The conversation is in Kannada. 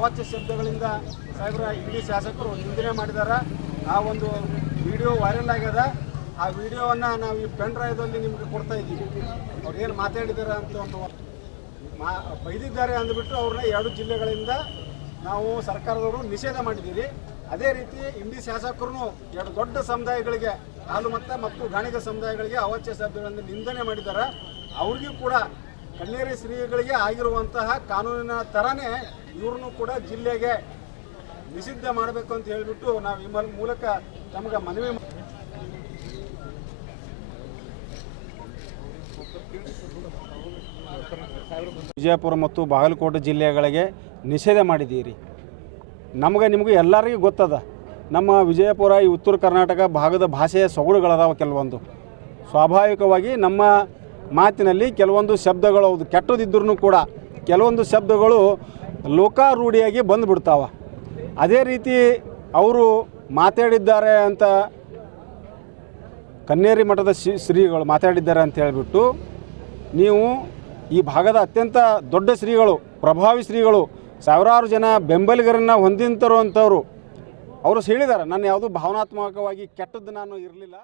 ಅವಾಚ್ಯ ಶಬ್ದಗಳಿಂದ ಸಾಹೇಬ್ರ ಇಡೀ ಶಾಸಕರು ನಿಂದನೆ ಮಾಡಿದ್ದಾರೆ ಆ ಒಂದು ವಿಡಿಯೋ ವೈರಲ್ ಆಗ್ಯದ. ಆ ವಿಡಿಯೋವನ್ನು ನಾವು ಈ ಪೆನ್ ಡ್ರೈವ್ದಲ್ಲಿ ನಿಮಗೆ ಕೊಡ್ತಾ ಇದ್ದೀವಿ. ಅವ್ರು ಏನು ಮಾತಾಡಿದ್ದಾರೆ ಅಂತ ಒಂದು ಮಾ, ಬೈದಿದ್ದಾರೆ ಅಂದ್ಬಿಟ್ಟು ಅವ್ರನ್ನ ಎರಡು ಜಿಲ್ಲೆಗಳಿಂದ ನಾವು ಸರ್ಕಾರದವರು ನಿಷೇಧ ಮಾಡಿದ್ದೀವಿ ಅದೇ ರೀತಿ ಇಂಡಿ ಶಾಸಕರು ಎರಡು ದೊಡ್ಡ ಸಮುದಾಯಗಳಿಗೆ, ಹಾಲು ಮತ ಮತ್ತು ಗಾಣಿಗ ಸಮುದಾಯಗಳಿಗೆ ಅವಾಚ್ಯ ಶಬ್ದಗಳನ್ನು ನಿಂದನೆ ಮಾಡಿದ್ದಾರೆ ಅವ್ರಿಗೂ ಕೂಡ ಕಣ್ಣೇರಿ ಶ್ರೀಗಳಿಗೆ ಆಗಿರುವಂತಹ ಕಾನೂನಿನ ಥರನೇ ಇವ್ರನ್ನೂ ಕೂಡ ಜಿಲ್ಲೆಗೆ ನಿಷಿದ್ಧ ಮಾಡಬೇಕು ಅಂತ ಹೇಳಿಬಿಟ್ಟು ನಾವು ಈ ಮೂಲಕ ತಮಗೆ ಮನವಿ ವಿಜಯಪುರ ಮತ್ತು ಬಾಗಲಕೋಟೆ ಜಿಲ್ಲೆಗಳಿಗೆ ನಿಷೇಧ ಮಾಡಿದ್ದೀರಿ. ನಮಗೆ ನಿಮಗೆ ಎಲ್ಲರಿಗೂ ಗೊತ್ತದ. ನಮ್ಮ ವಿಜಯಪುರ ಈ ಉತ್ತರ ಕರ್ನಾಟಕ ಭಾಗದ ಭಾಷೆಯ ಸೊಗಡುಗಳದಾವ ಕೆಲವೊಂದು. ಸ್ವಾಭಾವಿಕವಾಗಿ ನಮ್ಮ ಮಾತಿನಲ್ಲಿ ಕೆಲವೊಂದು ಶಬ್ದಗಳು ಅದು ಕೆಟ್ಟದಿದ್ರೂ ಕೂಡ ಕೆಲವೊಂದು ಶಬ್ದಗಳು ಲೋಕಾರೂಢಿಯಾಗಿ ಬಂದುಬಿಡ್ತಾವ. ಅದೇ ರೀತಿ ಅವರು ಮಾತಾಡಿದ್ದಾರೆ ಅಂತ ಕನ್ನೇರಿ ಮಠದ ಶ್ರೀ ಶ್ರೀಗಳು ಮಾತಾಡಿದ್ದಾರೆ ಅಂತ ಹೇಳಿಬಿಟ್ಟು ನೀವು ಈ ಭಾಗದ ಅತ್ಯಂತ ದೊಡ್ಡ ಶ್ರೀಗಳು, ಪ್ರಭಾವಿ ಶ್ರೀಗಳು, ಸಾವಿರಾರು ಜನ ಬೆಂಬಲಿಗರನ್ನು ಹೊಂದಿಂತರುವಂಥವ್ರು, ಅವರು ಹೇಳಿದ್ದಾರೆ, ನಾನು ಯಾವುದೂ ಭಾವನಾತ್ಮಕವಾಗಿ ಕೆಟ್ಟದ್ದು ನಾನು ಇರಲಿಲ್ಲ.